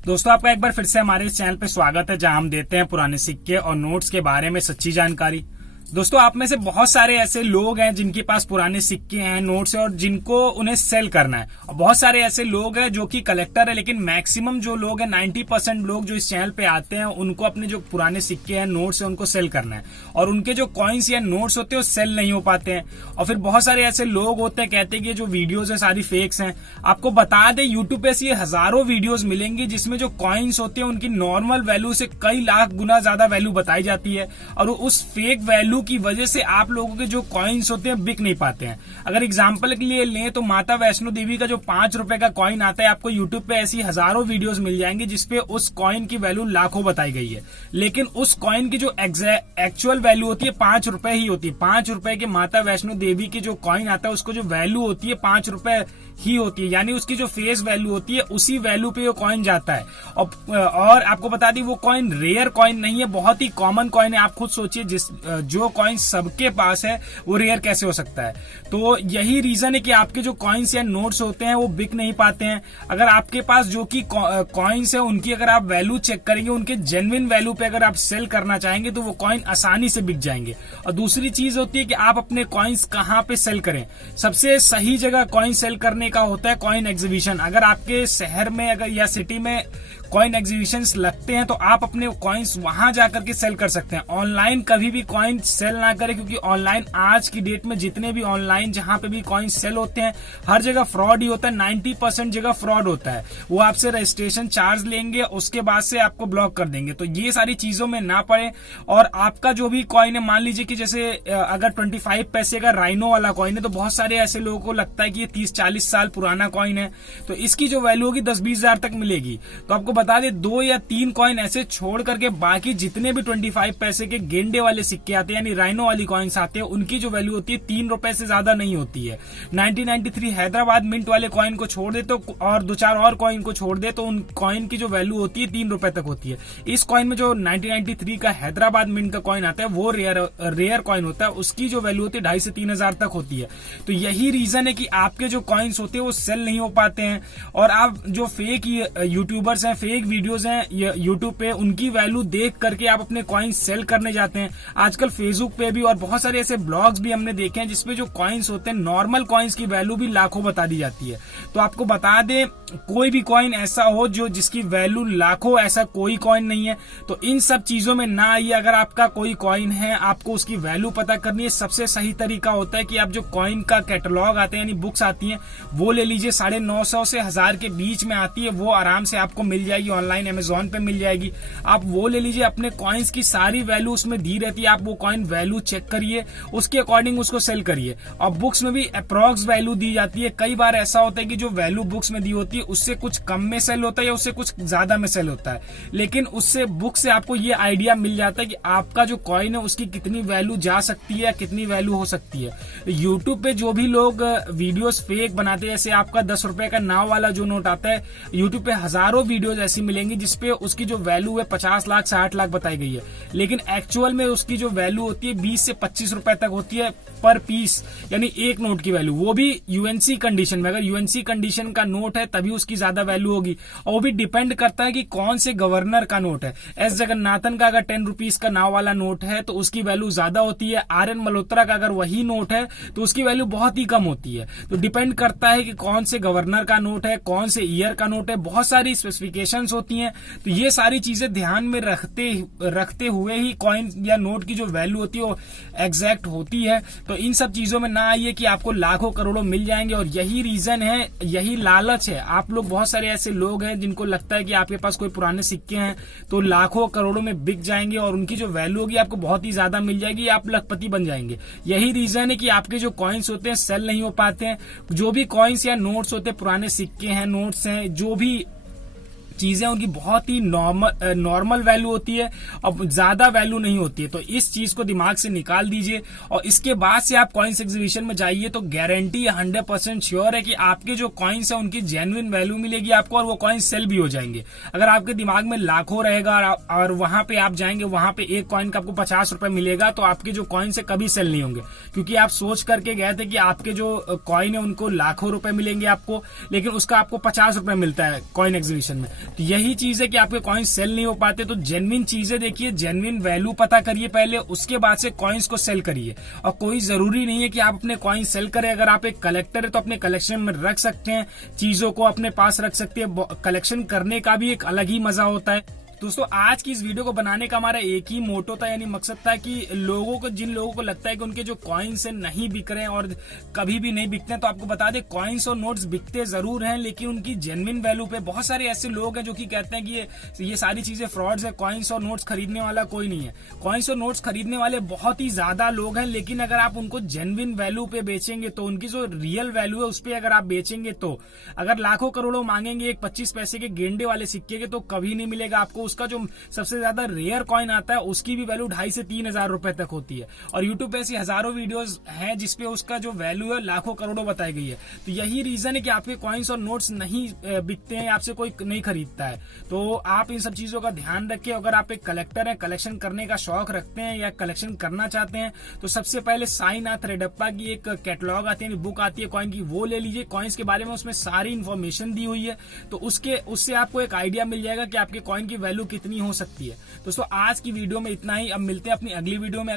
दोस्तों, आपका एक बार फिर से हमारे इस चैनल पे स्वागत है, जहां हम देते हैं पुराने सिक्के और नोट्स के बारे में सच्ची जानकारी। दोस्तों, आप में से बहुत सारे ऐसे लोग हैं जिनके पास पुराने सिक्के हैं, नोट्स हैं और जिनको उन्हें सेल करना है। और बहुत सारे ऐसे लोग हैं जो कि कलेक्टर है, लेकिन मैक्सिमम जो लोग हैं 90% लोग जो इस चैनल पे आते हैं उनको अपने जो पुराने सिक्के हैं, नोट्स हैं, उनको सेल करना है। और उनके जो कॉइन्स या नोट्स होते हैं वो सेल नहीं हो पाते हैं। और फिर बहुत सारे ऐसे लोग होते हैं कहते हैं कि जो वीडियोज है सारी फेक्स हैं। आपको बता दें, यूट्यूब पे ऐसी हजारों वीडियोज मिलेंगी जिसमें जो कॉइन्स होते हैं उनकी नॉर्मल वैल्यू से कई लाख गुना ज्यादा वैल्यू बताई जाती है, और उस फेक वैल्यू की वजह से आप लोगों के जो कॉइन्स होते हैं बिक नहीं पाते हैं। अगर एग्जांपल के लिए लें तो माता वैष्णो देवी का जो 5 रुपए का कॉइन आता है, आपको यूट्यूब पे ऐसी हजारों वीडियोस मिल जाएंगी जिसपे उस कॉइन की वैल्यू लाखों बताई गई है, लेकिन उस कॉइन की जो एक्चुअल वैल्यू होती है 5 रुपए ही होती है। 5 रुपए के माता वैष्णो देवी की जो कॉइन आता है उसको जो वैल्यू होती है 5 रुपए ही होती है, यानी उसकी जो फेस वैल्यू होती है उसी वैल्यू पे वो कॉइन जाता है। और आपको बता दी, वो कॉइन रेयर कॉइन नहीं है, बहुत ही कॉमन कॉइन है। आप खुद सोचिए, जो कॉइन सबके पास है वो रेयर कैसे हो सकता है। तो यही रीजन है कि आपके जो कॉइन्स या नोट्स होते हैं वो बिक नहीं पाते हैं। अगर आपके पास जो कि कॉइन्स है उनकी अगर आप वैल्यू चेक करेंगे, उनके जेन्युइन वैल्यू पे अगर आप सेल करना चाहेंगे तो वो कॉइन आसानी से बिक जाएंगे। और दूसरी चीज होती है कि आप अपने कॉइन्स कहाँ पे सेल करें। सबसे सही जगह कॉइन सेल करने का होता है कॉइन एग्जीबिशन। अगर आपके शहर में अगर या सिटी में कॉइन एग्जीबिशंस लगते हैं तो आप अपने कॉइन्स वहां जाकर के सेल कर सकते हैं। ऑनलाइन कभी भी कॉइन सेल ना करें, क्योंकि ऑनलाइन आज की डेट में जितने भी ऑनलाइन जहां पे भी कॉइन सेल होते हैं हर जगह फ्रॉड ही होता है। 90% जगह फ्रॉड होता है। वो आपसे रजिस्ट्रेशन चार्ज लेंगे, उसके बाद से आपको ब्लॉक कर देंगे। तो ये सारी चीजों में ना पड़े। और आपका जो भी कॉइन है, मान लीजिए कि जैसे अगर 25 पैसे का राइनो वाला कॉइन है, तो बहुत सारे ऐसे लोगों को लगता है कि ये 30-40 साल पुराना कॉइन है, तो इसकी जो वैल्यू होगी 10-20 हजार तक मिलेगी। तो आपको बता दें, 2 या 3 कॉइन ऐसे छोड़ करके बाकी जितने भी 25 पैसे के गेंडे वाले सिक्के आते हैं, यानी राइनो वाली कॉइन्स आते हैं, उनकी जो वैल्यू होती है 3 रुपए से ज्यादा नहीं होती है। 1993 हैदराबाद मिंट वाले कॉइन को छोड़ दे तो, और 2-4 और कॉइन को छोड़ दे तो उन कॉइन की जो वैल्यू होती है 3 रुपए तक होती है। इस कॉइन में जो 1993 का हैदराबाद मिंट का कॉइन आता है वो रेयर कॉइन होता है, उसकी जो वैल्यू होती है 2,500 से 3,000 तक होती है। तो यही रीजन है कि आपके जो कॉइन्स होते हैं वो सेल नहीं हो पाते हैं। और आप जो फेक यूट्यूबर्स हैं, फेक वीडियोस हैं यूट्यूब पे, उनकी वैल्यू देख करके आप अपने कॉइन्स सेल करने जाते हैं। आजकल फेसबुक पे भी और बहुत सारे ऐसे ब्लॉग्स भी हमने देखे हैं जिसपे जो कॉइन्स होते हैं, नॉर्मल कॉइन्स की वैल्यू भी लाखों बता दी जाती है। तो आपको बता दें, कोई भी कॉइन ऐसा हो जो जिसकी वैल्यू लाखों, ऐसा कोई कॉइन नहीं है। तो इन सब चीजों में ना आइए। अगर आपका कोई कॉइन है, आपको उसकी वैल्यू पता करनी है, सबसे सही तरीका होता है कि आप जो कॉइन का कैटलॉग आते हैं, यानी बुक्स आती हैं, वो ले लीजिए। 950 से 1000 के बीच में आती है, वो आराम से आपको मिल जाएगी, ऑनलाइन अमेजोन पे मिल जाएगी। आप वो ले लीजिए। अपने कॉइन्स की सारी वैल्यू उसमें दी रहती है, आप वो कॉइन वैल्यू चेक करिए, उसके अकॉर्डिंग उसको सेल करिए। और बुक्स में भी अप्रॉक्स वैल्यू दी जाती है। कई बार ऐसा होता है कि जो वैल्यू बुक्स में दी होती है उससे कुछ कम में सेल होता है या उससे कुछ ज्यादा में सेल होता है, लेकिन उससे बुक से आपको ये आइडिया मिल जाता है कि आपका जो कॉइन है उसकी कितनी वैल्यू जा सकती है, कितनी वैल्यू हो सकती है। यूट्यूब पे जो भी लोग वीडियोस फेक बनाते हैं, जैसे आपका 10 रुपए का नाव वाला जो नोट आता है, यूट्यूब पे हजारों वीडियोस ऐसी मिलेंगी जिसपे उसकी जो वैल्यू है 50 लाख 60 लाख बताई गई है, लेकिन एक्चुअल में उसकी जो वैल्यू होती है 20 से 25 रुपए तक होती है पर पीस, यानी एक नोट की वैल्यू। वो भी यूएनसी कंडीशन में, अगर यूएनसी कंडीशन का नोट है तभी उसकी ज्यादा वैल्यू होगी। और वो भी डिपेंड करता है कि कौन से गवर्नर का नोट है। एस जगन्नाथन का अगर 10 रुपीज का नाव वाला नोट है तो उसकी वैल्यू ज्यादा होती है। आर एन मल्होत्रा का अगर वही नोट है तो उसकी वैल्यू बहुत ही कम होती है। तो डिपेंड करता है कि कौन से गवर्नर का नोट है, कौन से ईयर का नोट है, बहुत सारी स्पेसिफिकेशंस होती हैं। तो ये सारी चीजें ध्यान में रखते हुए ही कॉइन या नोट की जो वैल्यू होती है वो एग्जैक्ट होती है। तो इन सब चीजों में ना आइए कि आपको लाखों करोड़ों मिल जाएंगे। और यही रीजन है, यही लालच है। आप लोग, बहुत सारे ऐसे लोग हैं जिनको लगता है कि आपके पास कोई पुराने सिक्के हैं तो लाखों करोड़ों में बिक जाएंगे और उनकी जो वैल्यू होगी आपको बहुत ही ज्यादा मिल जाएगी, आप लखपति बन जाएंगे। यही रीजन है कि आपके जो कॉइन्स होते हैं सेल नहीं हो पाते हैं। जो भी कॉइन्स या नोट्स होते हैं, पुराने सिक्के हैं, नोट्स हैं, जो भी चीजें उनकी बहुत ही नॉर्मल वैल्यू होती है और ज्यादा वैल्यू नहीं होती है। तो इस चीज को दिमाग से निकाल दीजिए और इसके बाद से आप कॉइन्स एग्जीबिशन में जाइए तो गारंटी 100% श्योर है कि आपके जो कॉइन्स है उनकी जेन्युइन वैल्यू मिलेगी आपको और वो कॉइन्स सेल भी हो जाएंगे। अगर आपके दिमाग में लाखों रहेगा और वहां पे आप जाएंगे, वहां पे एक कॉइन का आपको 50 रुपए मिलेगा तो आपके जो कॉइन्स है कभी सेल नहीं होंगे, क्योंकि आप सोच करके गए थे कि आपके जो कॉइन है उनको लाखों रुपए मिलेंगे आपको, लेकिन उसका आपको 50 रुपए मिलता है कॉइन एग्जीबिशन में। तो यही चीज है कि आपके कॉइन सेल नहीं हो पाते। तो जेन्युइन चीजें देखिए, जेन्युइन वैल्यू पता करिए पहले, उसके बाद से कॉइन्स को सेल करिए। और कोई जरूरी नहीं है कि आप अपने कॉइन सेल करें। अगर आप एक कलेक्टर है तो अपने कलेक्शन में रख सकते हैं, चीजों को अपने पास रख सकते हैं। कलेक्शन करने का भी एक अलग ही मजा होता है। दोस्तों आज की इस वीडियो को बनाने का हमारा एक ही मोटो था, यानी मकसद था कि जिन लोगों को लगता है कि उनके जो कॉइन्स है नहीं बिक रहे हैं और कभी भी नहीं बिकते हैं, तो आपको बता दें कॉइन्स और नोट्स बिकते जरूर हैं, लेकिन उनकी जेन्युइन वैल्यू पे बहुत सारे ऐसे लोग हैं जो कि कहते हैं कि ये सारी चीजें फ्रॉड्स है, कॉइन्स और नोट्स खरीदने वाला कोई नहीं है। कॉइन्स और नोट्स खरीदने वाले बहुत ही ज्यादा लोग हैं, लेकिन अगर आप उनको जेन्युइन वैल्यू पे बेचेंगे तो उनकी जो रियल वैल्यू है उस पर अगर आप बेचेंगे तो अगर लाखों करोड़ों मांगेंगे एक 25 पैसे के गेंडे वाले सिक्के के तो कभी नहीं मिलेगा आपको। उसका जो सबसे ज्यादा रेयर कॉइन आता है उसकी भी वैल्यू 2,500 से 3,000 रुपए तक होती है। और यूट्यूब पे ऐसी हजारों वीडियोस हैं जिसपे उसका जो वैल्यू है लाखों करोड़ों बताई गई है। तो यही रीजन है कि आपके कॉइन्स और नोट्स नहीं बिकते हैं, आपसे कोई नहीं खरीदता है। तो आप इन सब चीजों का ध्यान रखें। अगर आप एक कलेक्टर हैं, कलेक्शन करने का शौक रखते हैं या कलेक्शन करना चाहते हैं, तो सबसे पहले साईनाथ रेड्डप्पा की एक कैटलॉग आती है, बुक आती है कॉइन की, वो ले लीजिए। कॉइन्स के बारे में उसमें सारी इन्फॉर्मेशन दी हुई है, तो उससे आपको एक आइडिया मिल जाएगा कि आपके कॉइन की वैल्यू कितनी हो सकती है। दोस्तों आज की वीडियो में इतना ही। अब मिलते हैं अपनी अगली वीडियो में।